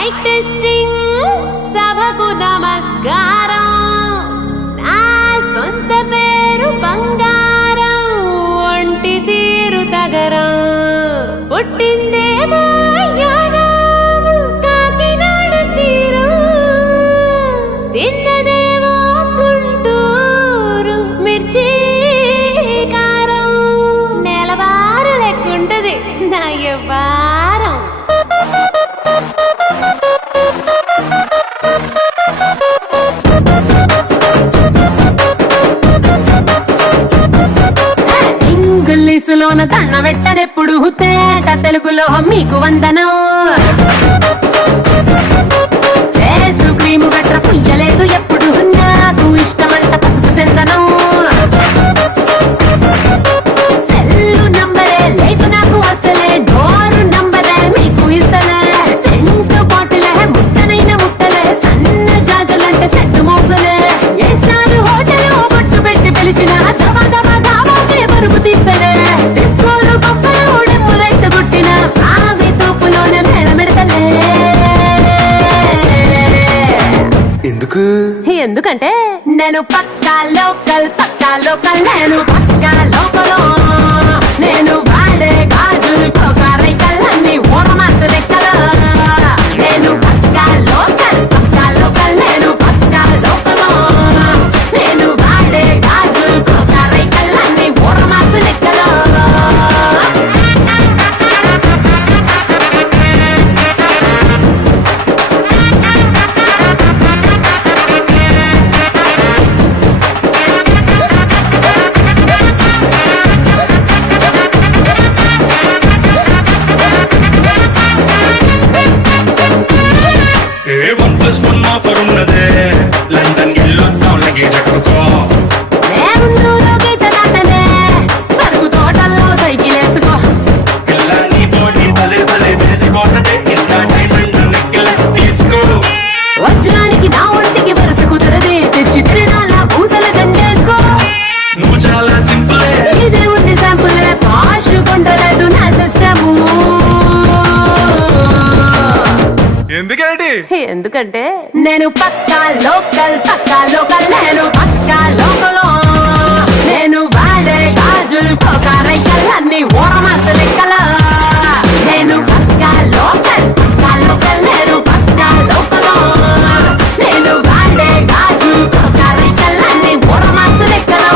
Mic testing సభకు నమస్కారం. నా సొంత పేరు బంగారం, ఒంటి తీరు తగరం. పుట్టిందేమో యానాం, కాకినాడ తీరు. తిన్నదేమో గుంటూరు మిర్చి కారం. నెలవారు లెక్కుంటది నా యవ్వారం. ఇంగ్లీషులోన దండ పెట్టనెప్పుడు, తేట తెలుగులో మీకు వందనం. ఫేసు క్రీము గట్ర పుయ్యలేదు ఎప్పుడు, నాకు ఇష్టమంట పసుపు సెందనం. సెల్లు నంబరే లేదు నాకు అసలే, డోరు నంబరే మీకు ఇస్తలే. సెంటు బాటిలే ముట్టనైన ముట్టలే, సన్న జాజులంటే సెట్టు మోసలే. ఏసారు హోటల్ బొట్టు పెట్టి పిలిచిన దవా దవా దావాకే పరుపు తీస్తలే. డిస్కోలు బొమ్మలు డెమ్ములెట్టు గుట్టిన ఆవి తోపులోనే మేళమెడతలే. ఎందుకంటే నేను పక్కా లోకల్, నేను పక్కా లోకల్. నేను వాడే గాజులు కోకారైకల్లన్నీ ఓరమాస లెక్కల. నేను పక్కా లోకల్, నేను పక్కా లోకల్. నేను వాడే గాజులు కోకారైకల్లన్నీ ఓరమాస లెక్కల. లండన్ వెళ్ళొద్దాం లగేజ్ ఎక్కుకో. సరుకు తోటల్లో సైకిల్ వేసుకో. పిల్ల నీ బోడి భలే భలే వేసిపోతదే, ఇంత డైమండ్ నెక్లెస్ తీసుకో. వజ్రానికి నా ఒంటికి వరుస కుదరదే, తెచ్చి తిరణాల పూసల దండేసుకో. నువ్వు చాలా సింపులే, ఇదే ఉంది శాంపులే, పాష్ కొండలేదు నా సిస్టము. ఎందుకంటే నేను పక్కా లోకల్, నేను పక్కా లోకల్. నేను వాడే గాజులు కోకారైకల్లన్నీ ఓరమాస లెక్కల. నేను పక్కా లోకల్, నేను పక్కా లోకల్. నేను వాడే గాజులు కోకారైకల్లన్నీ ఓరమాస లెక్కల.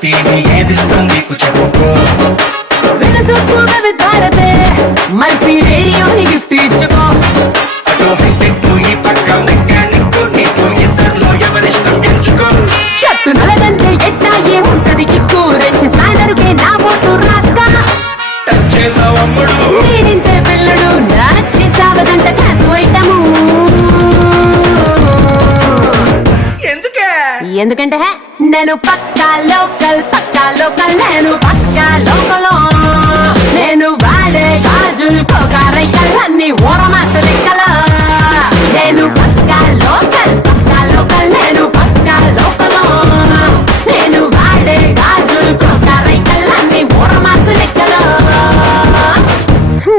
టీవీ ఏదిష్టం నీకు చెప్పుకో. వినసొప్పు భారతే మల్పి రేడియోని గిఫ్ట్ ఇచ్చుకో. అటు హైటెక్ ఈ పక్క మెకానిక్, నీకు ఇద్దరిలో ఎవరిష్టం ఎంచుకో. షర్టు నలగంటే ఎట్టా ఏముంటది కిక్కు, రెచ్చి స్నానరుకే నా ఓటు రాస్తా. టచ్ చేసావు అమ్ముడు, నేనింతే పిల్లడు, నచ్చి సావదంట కాసు ఐటము. ఎందుకంటే నేను పక్కా లోకల్, నేను పక్కా లోకల్. నేను వాడే గాజులు కోకారైకల్లన్నీ ఓరమాస లెక్కల. నేను పక్కా లోకల్, నేను పక్కా లోకల్. నేను వాడే గాజులు కోకారైకల్లన్నీ ఓరమాస లెక్కల.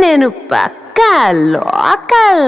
నేను పక్కా లోకల్.